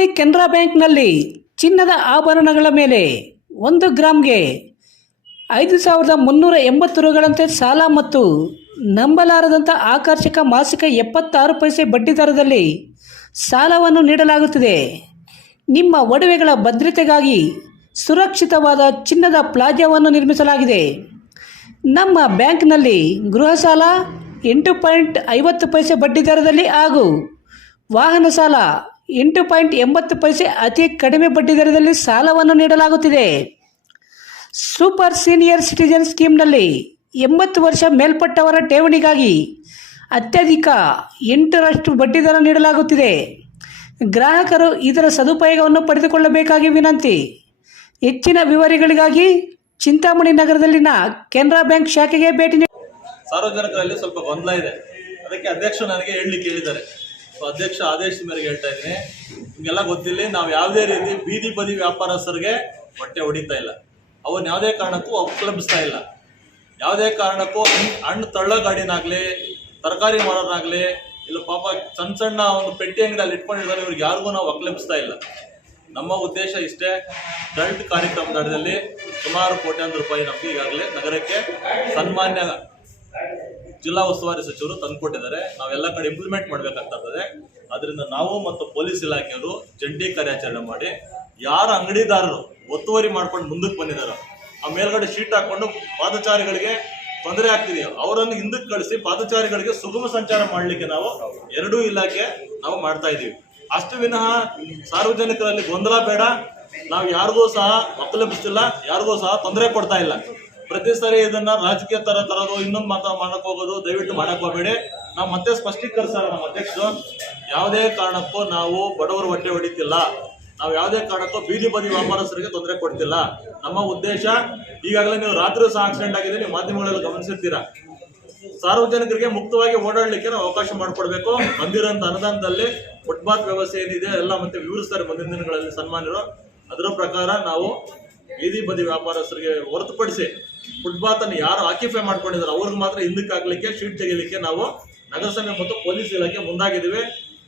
ಚಿಂತಾಮಣಿ ಕೆನರಾ ಬ್ಯಾಂಕ್ನಲ್ಲಿ ಚಿನ್ನದ ಆಭರಣಗಳ ಮೇಲೆ ಒಂದು ಗ್ರಾಮ್ಗೆ ಐದು ಸಾವಿರದ ಮುನ್ನೂರ ಎಂಬತ್ತು ರುಗಳಂತೆ ಸಾಲ ಮತ್ತು ನಂಬಲಾರದಂಥ ಆಕರ್ಷಕ ಮಾಸಿಕ ಎಪ್ಪತ್ತಾರು ಪೈಸೆ ಬಡ್ಡಿ ದರದಲ್ಲಿ ಸಾಲವನ್ನು ನೀಡಲಾಗುತ್ತಿದೆ. ನಿಮ್ಮ ಒಡವೆಗಳ ಭದ್ರತೆಗಾಗಿ ಸುರಕ್ಷಿತವಾದ ಚಿನ್ನದ ಪ್ಲಾಜಾವನ್ನು ನಿರ್ಮಿಸಲಾಗಿದೆ. ನಮ್ಮ ಬ್ಯಾಂಕ್ನಲ್ಲಿ ಗೃಹ ಸಾಲ ಎಂಟು ಪಾಯಿಂಟ್ ಐವತ್ತು ಪೈಸೆ ಬಡ್ಡಿ ದರದಲ್ಲಿ ಹಾಗೂ ವಾಹನ ಸಾಲ ಎಂಟು ಪಾಯಿಂಟ್ ಎಂಬತ್ತು ಪೈಸೆ ಅತಿ ಕಡಿಮೆ ಬಡ್ಡಿ ದರದಲ್ಲಿ ಸಾಲವನ್ನು ನೀಡಲಾಗುತ್ತಿದೆ. ಸೂಪರ್ ಸೀನಿಯರ್ ಸಿಟಿಜನ್ ಸ್ಕೀಮ್ನಲ್ಲಿ ಎಂಬತ್ತು ವರ್ಷ ಮೇಲ್ಪಟ್ಟವರ ಠೇವಣಿಗಾಗಿ ಅತ್ಯಧಿಕ ಎಂಟರಷ್ಟು ಬಡ್ಡಿದರ ನೀಡಲಾಗುತ್ತಿದೆ. ಗ್ರಾಹಕರು ಇದರ ಸದುಪಯೋಗವನ್ನು ಪಡೆದುಕೊಳ್ಳಬೇಕಾಗಿ ವಿನಂತಿ. ಹೆಚ್ಚಿನ ವಿವರಗಳಿಗಾಗಿ ಚಿಂತಾಮಣಿ ನಗರದಲ್ಲಿನ ಕೆನರಾ ಬ್ಯಾಂಕ್ ಶಾಖೆಗೆ ಭೇಟಿ ನೀಡಿ ಸಾರ್ವಜನಿಕರಲ್ಲಿ ಸ್ವಲ್ಪ ಗೊಂದಲ ಇದೆ. ಅದಕ್ಕೆ ಅಧ್ಯಕ್ಷರು ನನಗೆ ಹೇಳಲಿಕ್ಕೆ ಹೇಳಿದ್ದಾರೆ. ಸೊ ಅಧ್ಯಕ್ಷ ಆದೇಶದ ಮೇರೆಗೆ ಹೇಳ್ತಾ ಇದ್ದೀನಿ. ನಿಮಗೆಲ್ಲ ಗೊತ್ತಿಲ್ಲ ನಾವು ಯಾವುದೇ ರೀತಿ ಬೀದಿ ಬದಿ ವ್ಯಾಪಾರಸ್ಥರಿಗೆ ಹೊಟ್ಟೆ ಹೊಡಿತಾ ಇಲ್ಲ. ಅವನ್ನ ಯಾವುದೇ ಕಾರಣಕ್ಕೂ ಅಪ್ಲಬಿಸ್ತಾ ಇಲ್ಲ. ಯಾವುದೇ ಕಾರಣಕ್ಕೂ ಹಣ್ಣು- ತಳ್ಳ ಗಾಡಿನಾಗಲಿ, ತರಕಾರಿ ಮಾರೋದಾಗ್ಲಿ ಇಲ್ಲ ಪಾಪ ಸಣ್ಣ ಸಣ್ಣ ಒಂದು ಪೆಟ್ಟಿ ಅಂಗಡಿಯಲ್ಲಿ ಇಟ್ಕೊಂಡಿದ್ದಾರೆ ಇವ್ರಿಗೆ ಯಾರಿಗೂ ನಾವು ಅವಲಂಬಿಸ್ತಾ ಇಲ್ಲ. ನಮ್ಮ ಉದ್ದೇಶ ಇಷ್ಟೇ ದಲ್ಟ್ ಕಾರ್ಯಕ್ರಮದ ಅಡಿಯಲ್ಲಿ ಸುಮಾರು ಕೋಟ್ಯಾಂತರ ರೂಪಾಯಿ ನಮಗೆ ಈಗಾಗಲೇ ನಗರಕ್ಕೆ ಸನ್ಮಾನ್ಯ ಜಿಲ್ಲಾ ಉಸ್ತುವಾರಿ ಸಚಿವರು ತಂದುಕೊಟ್ಟಿದ್ದಾರೆ ನಾವೆಲ್ಲ ಕಡೆ ಇಂಪ್ಲಿಮೆಂಟ್ ಮಾಡಬೇಕಾಗ್ತದೆ. ಅದರಿಂದ ನಾವು ಮತ್ತು ಪೊಲೀಸ್ ಇಲಾಖೆಯವರು ಜಂಟಿ ಕಾರ್ಯಾಚರಣೆ ಮಾಡಿ, ಯಾರ ಅಂಗಡಿದಾರರು ಒತ್ತುವರಿ ಮಾಡ್ಕೊಂಡು ಮುಂದಕ್ಕೆ ಬಂದಿದ್ದಾರೆ, ಆ ಮೇಲ್ಗಡೆ ಶೀಟ್ ಹಾಕೊಂಡು ಪಾದಚಾರಿಗಳಿಗೆ ತೊಂದರೆ ಆಗ್ತಿದೆಯೋ, ಅವರನ್ನು ಹಿಂದಕ್ಕೆ ಕಳಿಸಿ ಪಾದಚಾರಿಗಳಿಗೆ ಸುಗಮ ಸಂಚಾರ ಮಾಡಲಿಕ್ಕೆ ನಾವು ಎರಡೂ ಇಲಾಖೆ ನಾವು ಮಾಡ್ತಾ ಇದ್ದೀವಿ. ಅಷ್ಟು ವಿನಃ ಸಾರ್ವಜನಿಕರಲ್ಲಿ ಗೊಂದಲ ಬೇಡ. ನಾವು ಯಾರಿಗೂ ಸಹ ಒಕ್ಕಲೆಬ್ಬಿಸ್ತಿಲ್ಲ ಯಾರಿಗೂ ಸಹ ತೊಂದರೆ ಕೊಡ್ತಾ ಇಲ್ಲ. ಪ್ರತಿ ಸಾರಿ ಇದನ್ನ ರಾಜಕೀಯ ತರ ತರೋದು, ಇನ್ನೊಂದು ಮಾತ ಮಾಡಕ್ ಹೋಗೋದು, ದಯವಿಟ್ಟು ಮಾಡಕ್ ಹೋಗಬೇಡಿ. ನಾವು ಮತ್ತೆ ಸ್ಪಷ್ಟೀಕರಿಸೋಣ ನಮ್ಮ ಅಧ್ಯಕ್ಷರು. ಯಾವುದೇ ಕಾರಣಕ್ಕೂ ನಾವು ಬಡವರು ಹೊಟ್ಟೆ ಹೊಡಿತಿಲ್ಲ. ನಾವು ಯಾವುದೇ ಕಾರಣಕ್ಕೂ ಬೀದಿ ಬದಿ ವ್ಯಾಪಾರಸ್ಥರಿಗೆ ತೊಂದರೆ ಕೊಡ್ತಿಲ್ಲ. ನಮ್ಮ ಉದ್ದೇಶ, ಈಗಾಗಲೇ ನೀವು ರಾತ್ರಿ ಸಹ ಆಕ್ಸಿಡೆಂಟ್ ಆಗಿದೆ, ನೀವು ಮಾಧ್ಯಮಗಳಲ್ಲಿ ಗಮನಿಸಿರ್ತೀರಾ. ಸಾರ್ವಜನಿಕರಿಗೆ ಮುಕ್ತವಾಗಿ ಓಡಾಡಲಿಕ್ಕೆ ನಾವು ಅವಕಾಶ ಮಾಡಿಕೊಡ್ಬೇಕು. ಬಂದಿರೋಂಥ ಅನುದಾನದಲ್ಲಿ ಫುಟ್ಪಾತ್ ವ್ಯವಸ್ಥೆ ಏನಿದೆ, ಎಲ್ಲ ಮತ್ತೆ ವಿವರಿಸ್ತಾರೆ ಮುಂದಿನ ದಿನಗಳಲ್ಲಿ ಸನ್ಮಾನ್ಯರು. ಅದರ ಪ್ರಕಾರ ನಾವು ಬೀದಿ ಬದಿ ವ್ಯಾಪಾರಸ್ಥರಿಗೆ ಹೊರತುಪಡಿಸಿ ಫುಟ್ಪಾತ್ ಅನ್ನು ಯಾರು ಆಕ್ಯುಪೈ ಮಾಡ್ಕೊಂಡಿದ್ದಾರೆ ಅವ್ರಿಗೆ ಮಾತ್ರ ಹಿಂದಕ್ಕೆ ಹಾಕ್ಲಿಕ್ಕೆ ಶೀಟ್ ತೆಗಿಲಿಕ್ಕೆ ನಾವು ನಗರಸಭೆ ಮತ್ತು ಪೊಲೀಸ್ ಇಲಾಖೆ ಮುಂದಾಗಿದ್ದೀವಿ.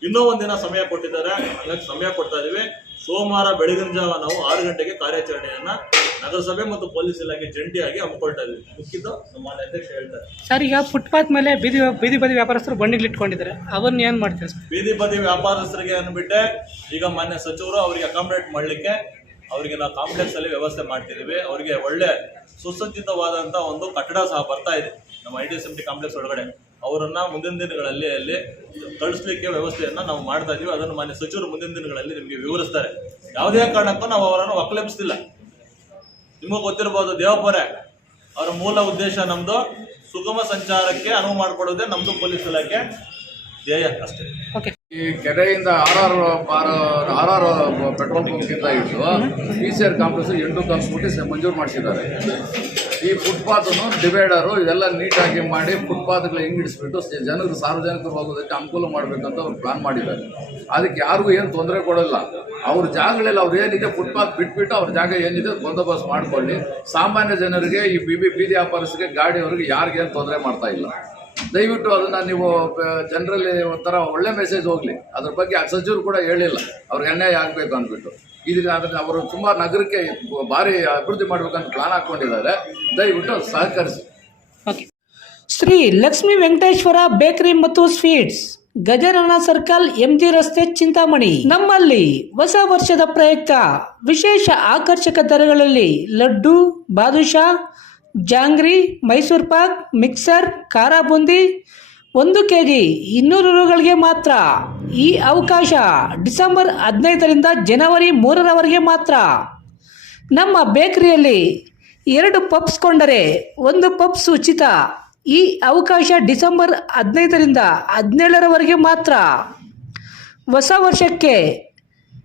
ಇನ್ನೂ ಒಂದಿನ ಸಮಯ ಕೊಟ್ಟಿದ್ದಾರೆ. ಹಾಗಾಗಿ ಸಮಯ ಕೊಡ್ತಾ ಇದ್ದೀವಿ ಸೋಮವಾರ ಬೆಳಗಿನ ಜಾವ ನಾವು ಆರು ಗಂಟೆಗೆ ಕಾರ್ಯಾಚರಣೆಯನ್ನ ನಗರಸಭೆ ಮತ್ತು ಪೊಲೀಸ್ ಇಲಾಖೆ ಜಂಟಿಯಾಗಿ ಹಮ್ಮಿಕೊಳ್ತಾ ಇದೀವಿ. ಮುಖ್ಯದ್ದು ನಮ್ಮ ಅಧ್ಯಕ್ಷ ಹೇಳ್ತಾರೆ. ಸರ್ ಈಗ ಫುಟ್ಪಾತ್ ಮೇಲೆ ಬೀದಿ ಬೀದಿ ಬದಿ ವ್ಯಾಪಾರಸ್ಥರು ಬಂಡಿಗಳು ಇಟ್ಕೊಂಡಿದ್ದಾರೆ. ಅವನ್ನ ಏನು ಮಾಡ್ತೀರಾ ಸರ್? ಬೀದಿ ಬದಿ ವ್ಯಾಪಾರಸ್ಥರಿಗೆ ಅಂದ್ಬಿಟ್ಟೆ ಈಗ ಮಾನ್ಯ ಸಚಿವರು ಅವರಿಗೆ ಅಕಾಮಡೇಟ್ ಮಾಡಲಿಕ್ಕೆ ಅವರಿಗೆ ನಾವು ಕಾಂಪ್ಲೆಕ್ಸ್ ಅಲ್ಲಿ ವ್ಯವಸ್ಥೆ ಮಾಡ್ತಿದ್ದೀವಿ. ಅವರಿಗೆ ಒಳ್ಳೆ ಸುಸಜ್ಜಿತವಾದಂಥ ಒಂದು ಕಟ್ಟಡ ಸಹ ಬರ್ತಾ ಇದೆ ನಮ್ಮ I D S M T complex ಒಳಗಡೆ. ಅವರನ್ನ ಮುಂದಿನ ದಿನಗಳಲ್ಲಿ ಅಲ್ಲಿ ಕಳಿಸ್ಲಿಕ್ಕೆ ವ್ಯವಸ್ಥೆಯನ್ನ ನಾವು ಮಾಡ್ತಾ ಇದೀವಿ. ಅದನ್ನು ಮಾನ್ಯ ಸಚಿವರು ಮುಂದಿನ ದಿನಗಳಲ್ಲಿ ನಿಮಗೆ ವಿವರಿಸ್ತಾರೆ. ಯಾವುದೇ ಕಾರಣಕ್ಕೂ ನಾವು ಅವರನ್ನು ಒಕ್ಕಲೆಪಿಸ್ತಿಲ್ಲ ನಿಮಗೆ ಗೊತ್ತಿರಬಹುದು ದೇವಪೊರೆ, ಅವರ ಮೂಲ ಉದ್ದೇಶ ನಮ್ದು ಸುಗಮ ಸಂಚಾರಕ್ಕೆ ಅನುವು ಮಾಡಿಕೊಡೋದೇ ನಮ್ದು ಪೊಲೀಸ್ ಇಲಾಖೆ ಧ್ಯೇಯ ಅಷ್ಟೇ. ಓಕೆ ಈ ಕೆರೆಯಿಂದ R R bar R R petrol ಬಂಕ್ಗಿಂತ ಹಿಡಿದು ಪಿ ಸಿ ಆರ್ ಕಾಂಪ್ಲೆಕ್ಸ್ ಎಂಟು ಕಾಂಪ್ಲೆಕ್ಸ್ ಮಂಜೂರು ಮಾಡಿಸಿದ್ದಾರೆ. ಈ ಫುಟ್ಪಾತನ್ನು ಡಿವೈಡರು ಇದೆಲ್ಲ ನೀಟಾಗಿ ಮಾಡಿ ಫುಟ್ಪಾತ್ಗಳು ಹಿಂಗಿಡಿಸ್ಬಿಟ್ಟು ಜನರು ಸಾರ್ವಜನಿಕರು ಹೋಗೋದಕ್ಕೆ ಅನುಕೂಲ ಮಾಡಬೇಕಂತ ಅವ್ರು ಪ್ಲಾನ್ ಮಾಡಿದ್ದಾರೆ. ಅದಕ್ಕೆ ಯಾರಿಗೂ ಏನು ತೊಂದರೆ ಕೊಡೋಲ್ಲ. ಅವ್ರ ಜಾಗಗಳಲ್ಲಿ ಅವ್ರು ಏನಿದೆ ಫುಟ್ಪಾತ್ ಬಿಟ್ಬಿಟ್ಟು ಅವ್ರ ಜಾಗ ಏನಿದೆ ಬಂದೋಬಸ್ತ್ ಮಾಡ್ಕೊಳ್ಳಿ. ಸಾಮಾನ್ಯ ಜನರಿಗೆ, ಈ ಬಿ ಬಿ, ಬೀದಿ ವ್ಯಾಪಾರಸ್ಗೆ ಗಾಡಿಯವ್ರಿಗೆ ಯಾರಿಗೇನು ತೊಂದರೆ ಮಾಡ್ತಾ ಇಲ್ಲ. ದಯವಿಟ್ಟು ಅದನ್ನ ನೀವು ಜನರಲ್ಲಿ ಒಂಥರ ಒಳ್ಳೆ ಮೆಸೇಜ್ ಹೋಗಲಿ. ಅದ್ರ ಬಗ್ಗೆ ಆ ಸಚಿವರು ಕೂಡ ಹೇಳಿಲ್ಲ. ಅವ್ರಿಗೆ ಅನ್ಯಾಯ ಆಗಬೇಕು ಅಂದ್ಬಿಟ್ಟು. ಇದೀಗ ಅದನ್ನು ಅವರು ತುಂಬ ನಗರಕ್ಕೆ ಭಾರಿ ಅಭಿವೃದ್ಧಿ ಮಾಡ್ಬೇಕಂತ ಪ್ಲಾನ್ ಹಾಕೊಂಡಿದ್ದಾರೆ ದಯವಿಟ್ಟು ಸಹಕರಿಸಿ. ಶ್ರೀ ಲಕ್ಷ್ಮೀ ವೆಂಕಟೇಶ್ವರ ಬೇಕರಿ ಮತ್ತು ಸ್ವೀಟ್ಸ್ ಗಜಾನನ ಸರ್ಕಲ್ ಎಂಜಿ ರಸ್ತೆ, ಚಿಂತಾಮಣಿ. ನಮ್ಮಲ್ಲಿ ಹೊಸ ವರ್ಷದ ಪ್ರಯುಕ್ತ ವಿಶೇಷ ಆಕರ್ಷಕ ದರಗಳಲ್ಲಿ ಲಡ್ಡು, ಬಾದುಷಾ ಜಾಂಗ್ರಿ, ಮೈಸೂರು ಪಾಕ್, ಮಿಕ್ಸರ್ ಖಾರ ಬೂಂದಿ ಒಂದು ಕೆ ಜಿ ಇನ್ನೂರು ರೂಗಳಿಗೆ ಮಾತ್ರ. ಈ ಅವಕಾಶ ಡಿಸೆಂಬರ್ ಹದಿನೈದರಿಂದ ಜನವರಿ ಮೂರರವರೆಗೆ ಮಾತ್ರ. ನಮ್ಮ ಬೇಕರಿಯಲ್ಲಿ ಎರಡು ಪಪ್ಸ್ ಕೊಂಡರೆ ಒಂದು ಪಪ್ಸ್ ಉಚಿತ. ಈ ಅವಕಾಶ ಡಿಸೆಂಬರ್ ಹದಿನೈದರಿಂದ ಹದಿನೇಳರವರೆಗೆ ಮಾತ್ರ. ಹೊಸ ವರ್ಷಕ್ಕೆ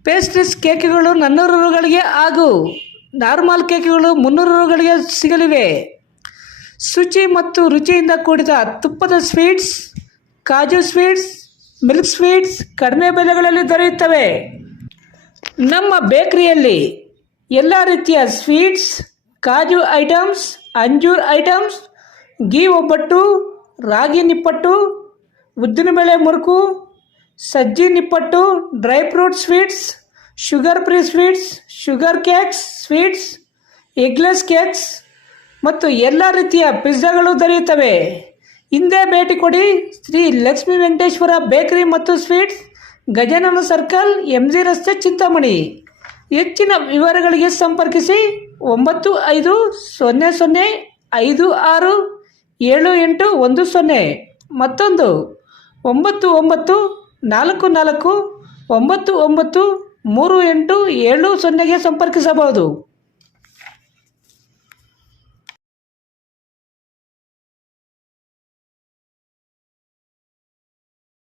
ಪೇಸ್ಟ್ರೀಸ್ ಕೇಕ್ಗಳು ನನ್ನೂರು ರೂಗಳಿಗೆ ಹಾಗೂ ನಾರ್ಮಲ್ ಕೇಕ್ಗಳು ಮುನ್ನೂರು ರೂಗಳಿಗೆ ಸಿಗಲಿವೆ. ಶುಚಿ ಮತ್ತು ರುಚಿಯಿಂದ ಕೂಡಿದ ತುಪ್ಪದ ಸ್ವೀಟ್ಸ್, ಕಾಜು ಸ್ವೀಟ್ಸ್, ಮಿಲ್ಕ್ ಸ್ವೀಟ್ಸ್ ಕಡಿಮೆ ಬೆಲೆಗಳಲ್ಲಿ ದೊರೆಯುತ್ತವೆ. ನಮ್ಮ ಬೇಕರಿಯಲ್ಲಿ ಎಲ್ಲ ರೀತಿಯ ಸ್ವೀಟ್ಸ್, ಕಾಜು ಐಟಮ್ಸ್, ಅಂಜೂರ್ ಐಟಮ್ಸ್ ಗೀ ಒಬ್ಬಟ್ಟು, ರಾಗಿ ನಿಪ್ಪಟ್ಟು, ಉದ್ದಿನಬೇಳೆ ಮುರುಕು, ಸಜ್ಜಿ nippattu, dry fruit sweets sugar free sweets sugar cakes sweets eggless cakes ಮತ್ತು ಎಲ್ಲ ರೀತಿಯ ಪಿಜ್ಜಾಗಳು ದೊರೆಯುತ್ತವೆ. ಹಿಂದೆ ಭೇಟಿ ಕೊಡಿ. ಶ್ರೀ ಲಕ್ಷ್ಮೀ ವೆಂಕಟೇಶ್ವರ ಬೇಕರಿ ಮತ್ತು sweets, Gajanana circle M G ರಸ್ತೆ, ಚಿಂತಾಮಣಿ. ಹೆಚ್ಚಿನ ವಿವರಗಳಿಗೆ ಸಂಪರ್ಕಿಸಿ ಒಂಬತ್ತು ಐದು ಸೊನ್ನೆ ಸೊನ್ನೆ ಐದು ಆರು ಏಳು ಎಂಟು ಒಂದು ಸೊನ್ನೆ. ಮತ್ತೊಂದು, ಒಂಬತ್ತು ಒಂಬತ್ತು ನಾಲ್ಕು ನಾಲ್ಕು ಒಂಬತ್ತು ಒಂಬತ್ತು ಮೂರು ಎಂಟು ಏಳು ಸೊನ್ನೆಗೆ ಸಂಪರ್ಕಿಸಬಹುದು.